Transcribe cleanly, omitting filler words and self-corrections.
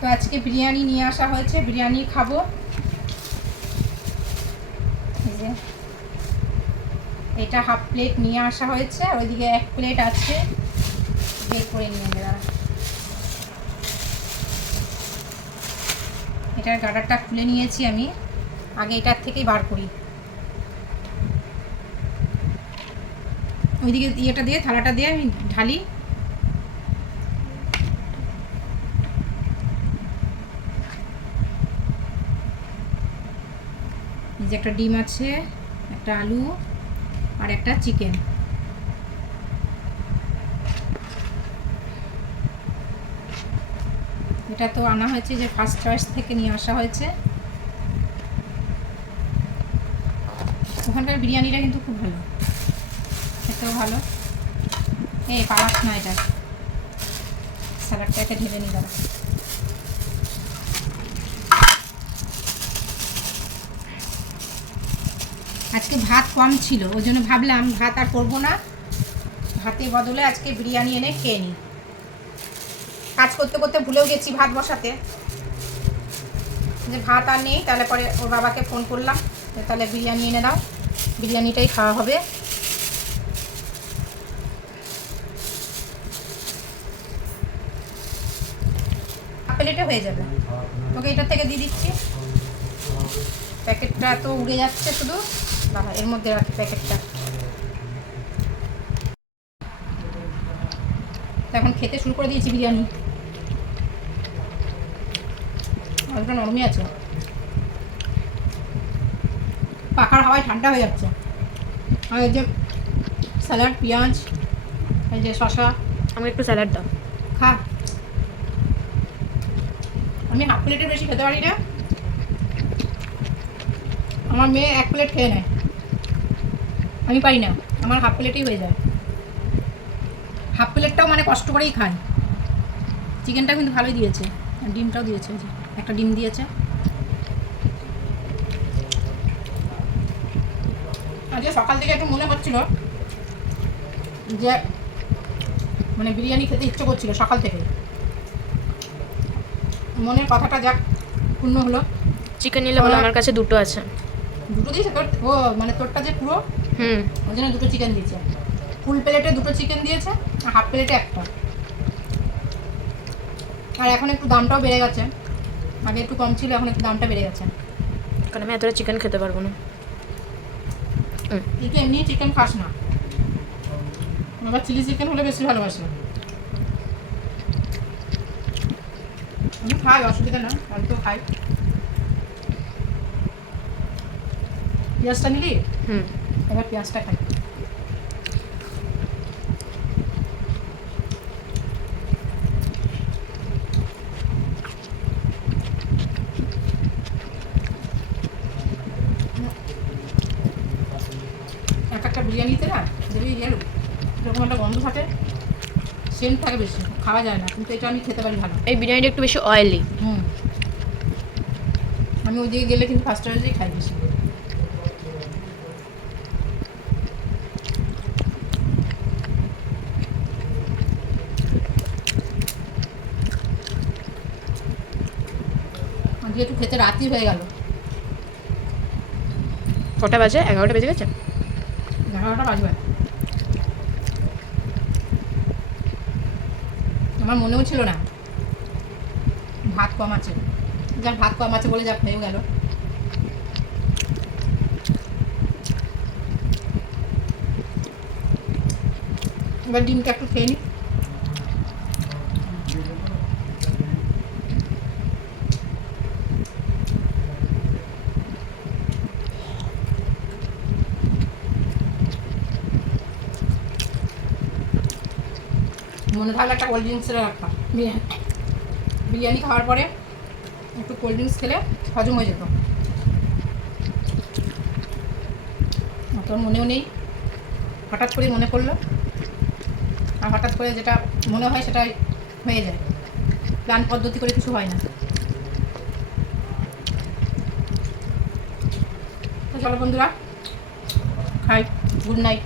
তো আজকে বিরিয়ানি নিয়ে আসা হয়েছে, বিরিয়ানি খাবো। এই যে এটা হাফ প্লেট নিয়ে আসা হয়েছে, আর ওইদিকে 1 প্লেট আছে, বের করে নিয়ে নেওয়া। এটার গার্ডারটা খুলে নিয়েছি আমি, আগে এটার থেকেই বার করি। ওইদিকে ইয়েটা দিয়ে, থালাটা দিয়ে আমি ঢালি। এই যে একটা ডিম আছে, একটা আলু আর একটা চিকেন। এটা তো আনা হয়েছে যে ফার্স্ট চয়েস থেকে নিয়ে আসা হয়েছে। ওখানকার বিরিয়ানিটা কিন্তু খুব ভালো, খেতেও ভালো। এই পাওয়াস না, এটা স্যালাডটাকে ঢেলে নিই দাঁড়া। আজকে ভাত কম ছিল, ওই জন্য ভাবলাম ভাত আর করবো না, ভাতের বদলে আজকে বিরিয়ানি এনে খেয়ে নিই। কাজ করতে করতে ভুলেও গেছি ভাত বসাতে, যে ভাত আর নেই। তাহলে পরে ওর বাবাকে ফোন করলাম, তাহলে বিরিয়ানি এনে দাও, বিরিয়ানিটাই খাওয়া হবে। প্লেটে হয়ে যাবে, ওকে এটার থেকে দিয়ে দিচ্ছি। প্যাকেটটা তো উড়ে যাচ্ছে শুধু, বাবা এর মধ্যে রাখি প্যাকেটটা। এখন খেতে শুরু করে দিয়েছি বিরিয়ানি। আলুটা নরমই আছে, পাখার হাওয়ায় ঠান্ডা হয়ে যাচ্ছে। আর এই যে স্যালাড, পেঁয়াজ, এই যে শসা। আমি একটু স্যালাড দাও। খা। আমি হাফ প্লেটের বেশি খেতে পারি না, আমার মেয়ে 1 প্লেট খেয়ে নেয়, আমি পারি না, আমার হাফ প্লেটেই হয়ে যায়। হাফ প্লেটটাও মানে কষ্ট করেই খাই। চিকেনটা কিন্তু ভালোই দিয়েছে, আর ডিমটাও দিয়েছে, যে একটা ডিম দিয়েছে। আজকে সকাল থেকে একটু মনে হচ্ছিল যে মানে বিরিয়ানি খেতে ইচ্ছে করছিল সকাল থেকে, মনের কথাটা যাক পূর্ণ হলো। চিকেন নিলে বলো, আমার কাছে 2টো আছে। 2টো দিয়েছে তোর? ও মানে তোরটা যে পুরো, ওই জন্য 2টো চিকেন দিয়েছে। ফুল প্লেটে 2টো চিকেন দিয়েছে, আর হাফ প্লেটে 1টা। আর এখন একটু দামটাও বেড়ে গেছে, আগে একটু কম ছিল, এখন একটু দামটা বেড়ে গেছে। কারণ আমি এতটা চিকেন খেতে পারবো না। তুই তো এমনি চিকেন খাস না, আবার চিলি চিকেন হলে বেশি ভালোবাসি। আমি খাই, অসুবিধা না, অল্প খাই। পেঁয়াজটা নিলি? এবার পেঁয়াজটা খাই। একটা বিরিয়ানিতে না দেবি এরকম একটা গন্ধ থাকে, সেন্ট থাকে বেশি, খাওয়া যায় না, কিন্তু এটা আমি খেতে পারি ভালো। এই বিরিয়ানিটা একটু বেশি অয়েলি। আমি ওই দিকে গেলে কিন্তু ফার্স্ট চয়েসেই খাই বেশি। আজকে একটু খেতে রাতই হয়ে গেল। কটা বাজে? 11টা বেজে গেছে। 11টা বাজবে। আমার মনেও ছিল না ভাত কম আছে, যাক ভাত কম আছে বলে যাক হয়েও গেল। এবার ডিমটা একটু খেয়ে নিই। মনে থাকলে একটা কোল্ড ড্রিঙ্কস রাখতাম, বিরিয়ানি খাওয়ার পরে একটু কোল্ড ড্রিঙ্কস খেলে হজম হয়ে যেত। তোর মনেও নেই, হঠাৎ করে মনে পড়লো, আর হঠাৎ করে যেটা মনে হয় সেটাই হয়ে যায়, প্ল্যান পদ্ধতি করে কিছু হয় না। তো চলো বন্ধুরা, খাই, গুড নাইট।